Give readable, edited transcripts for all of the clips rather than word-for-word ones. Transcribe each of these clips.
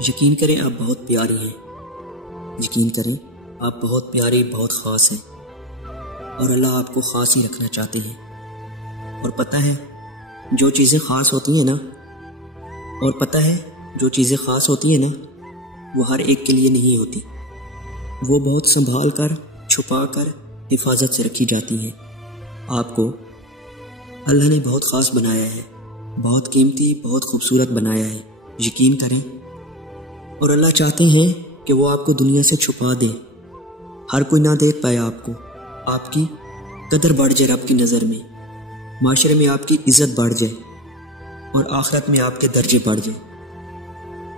یقین کریں آپ بہت پیاری ہیں، یقین کریں آپ بہت پیاری، بہت خاص ہیں، اور اللہ آپ کو خاص ہی رکھنا چاہتے ہیں۔ اور پتہ ہے جو چیزیں خاص ہوتی ہیں نا وہ ہر ایک کے لیے نہیں ہوتی، وہ بہت سنبھال کر، چھپا کر، حفاظت سے رکھی جاتی ہیں۔ آپ کو اللہ نے بہت خاص بنایا ہے، بہت قیمتی، بہت خوبصورت بنایا ہے، یقین کریں۔ اور اللہ چاہتے ہیں کہ وہ آپ کو دنیا سے چھپا دیں، ہر کوئی نہ دیکھ پائے آپ کو، آپ کی قدر بڑھ جائے رب کی نظر میں، معاشرے میں آپ کی عزت بڑھ جائے، اور آخرت میں آپ کے درجے بڑھ جائیں،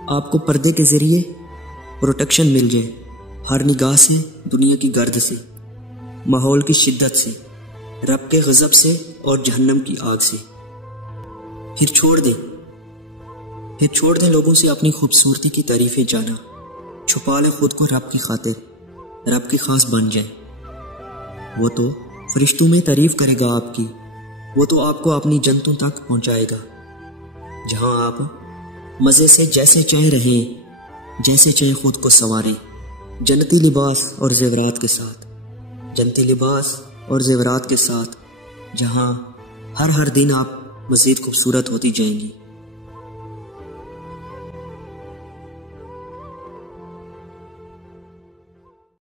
آپ کو پردے کے ذریعے پروٹیکشن مل جائے، ہر نگاہ سے، دنیا کی گرد سے، ماحول کی شدت سے، رب کے غضب سے اور جہنم کی آگ سے۔ پھر چھوڑ دیں لوگوں سے اپنی خوبصورتی کی تعریفیں جانا، چھپا لیں خود کو رب کی خاطر، رب کی خاص بن جائیں۔ وہ تو فرشتوں میں تعریف کرے گا آپ کی، وہ تو آپ کو اپنی جنتوں تک پہنچائے گا، جہاں آپ مزے سے جیسے چاہیں رہیں، جیسے چاہیں خود کو سنواریں، جنتی لباس اور زیورات کے ساتھ، جہاں ہر دن آپ مزید خوبصورت ہوتی جائیں گی۔